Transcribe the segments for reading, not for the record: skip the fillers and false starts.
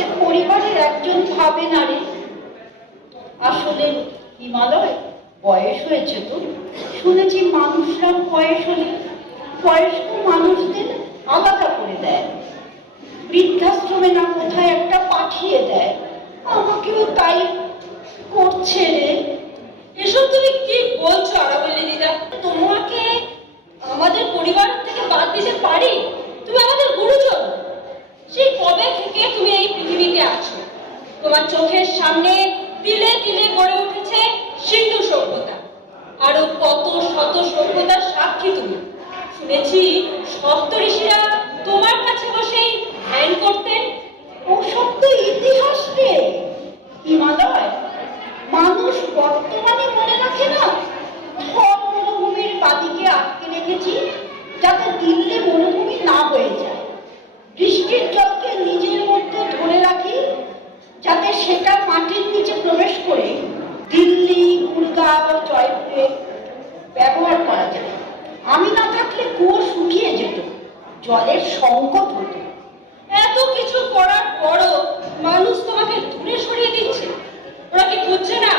আমাদের পরিবারের একজন ভাবে না রে। আসলে হিমালয়, বয়স হয়েছে তো, শুনেছি মানুষরা বয়স হলে বয়স্ক মানুষদের আলাদা করে দেয়, বৃদ্ধাশ্রমে না কোথায় একটা পাঠিয়ে দেয়। আমাকেও তাই করছে রে। এসব তুমি কি বলছো আরাবল্লী দিদা? তোমাকে আমাদের পরিবার থেকে বাদ দিতে পারি? তুমি আমাদের গুরুজন। সেই কবে থেকে তুমি এই পৃথিবীতে আছো। তোমার চোখের সামনে তিলে তিলে গড়ে উঠেছে সিন্ধু সভ্যতা, আরো কত শত সভ্যতার সাক্ষী তুমি। শুনেছি সপ্ত ঋষিরা তোমার কাছে বসেই ধ্যান করতেন। ওসব তো ইতিহাস রে হিমালয়, মানুষ বর্তমানে মনে রাখে না। থর মরুভূমির বাদিকে আটকে রেখেছি যাতে দিল্লি মরুভূমি না হয়ে যায়। বৃষ্টির জলকে নিজের মধ্যে ধরে রাখি যাতে সেটা মাটির নিচে প্রবেশ করে দিল্লি, গুরগাঁও, জয়পুরে ব্যবহার করা যায়। আমি না থাকলে কুয়ো শুকিয়ে যেত, জলের সংকট হতো। এত কিছু করার পরও মানুষ তোমাকে দূরে সরিয়ে দিচ্ছে। ওরা কি বুঝছে না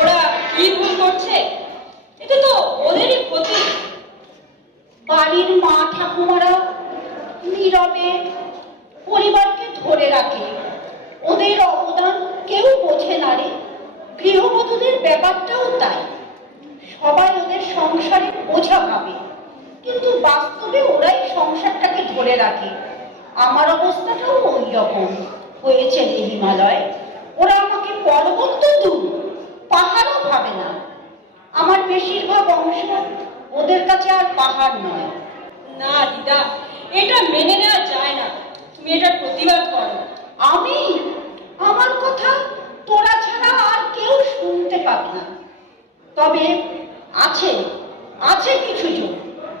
ওরা কি ভুল করছে? এটা তো ওদেরই ক্ষতি। বাড়ির মা ঠাকুমারা নীরবে পরিবারকে ধরে রাখে, ওদের অবদান কেউ বোঝে না রে। গৃহবধূদের ব্যাপারটাও তাই, সবাই ওদের সংসারে বোঝা ভাবে, কিন্তু বাস্তবে ওরাই সংসারটাকে ধরে রাখে। আমার অবস্থাটাও ওই রকম হয়েছে রে হিমালয়। ওরা আমাকে পর্বত তো দূর, পাহাড়ও ভাবে না। আমার বেশিরভাগ অংশ ওদের কাছে আর পাহাড় নয়। না দিদা, এটা মেনে নেওয়া যায় না। তুমি এটা প্রতিবাদ করো। আমি আমার কথা তোরা ছাড়া আর কেউ শুনতে পাবে না। তবে আছে আছে কিছু জন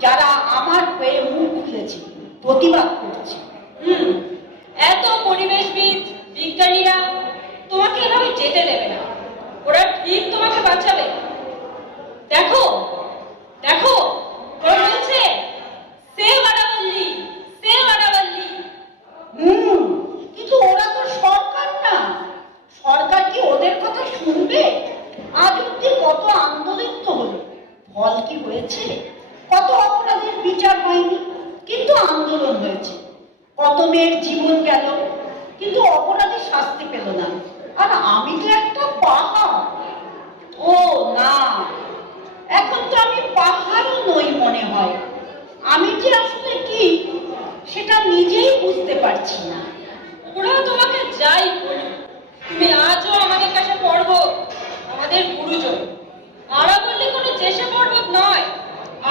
যারা আমার হয়ে মুখ খুলেছে, প্রতিবাদ করছে। এত পরিবেশবিদ, বিজ্ঞানীরা তোমাকে এভাবে যেতে দেবে না। ওরা ঠিক তোমাকে বাঁচাবে। দেখো দেখো, ওরা বলছে সেভ আরাবল্লী, সেভ আরাবল্লী। কিন্তু ওরা তো সরকার না, সরকার কি ওদের কথা শুনবে? আজ অব্দি কত আন্দোলন তো হলো, ফল কি হয়েছে? কত অপরাধের বিচার হয়নি কিন্তু আন্দোলন হয়েছে, কত মেয়ের জীবন গেল কিন্তু অপরাধী শাস্তি পেল না। আর আমি তো একটা পাহাড়। ও না, এখন তো আমি পাহাড়ও নই মনে হয়। আমি যে আসলে কি সেটা নিজেই বুঝতে পারছি না। ওরা তোমাকে যাই বলুক, তুমি আজও আমাদের কাছে পর্বত, আমাদের গুরুজন। আরাবল্লী কোনো চেষে পর্বত নয়,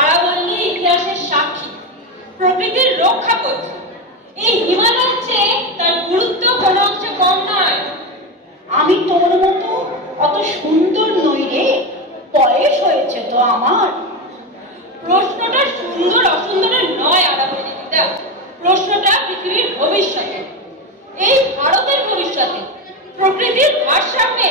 আরাবল্লী ইতিহাসের সাক্ষী, প্রকৃতির রক্ষা করছে। এই হিমালয়ের চেয়ে তার গুরুত্ব কোনো অংশে কম নয়। আমি তোর মতো অত সুন্দর নই রে, বয়স হয়েছে তো আমার। প্রশ্নটা সুন্দর অসুন্দরের নয় আরাবল্লী দিদা, প্রশ্নটা পৃথিবীর ভবিষ্যতে, এই ভারতের ভবিষ্যতে, প্রকৃতির ভারসাম্যে।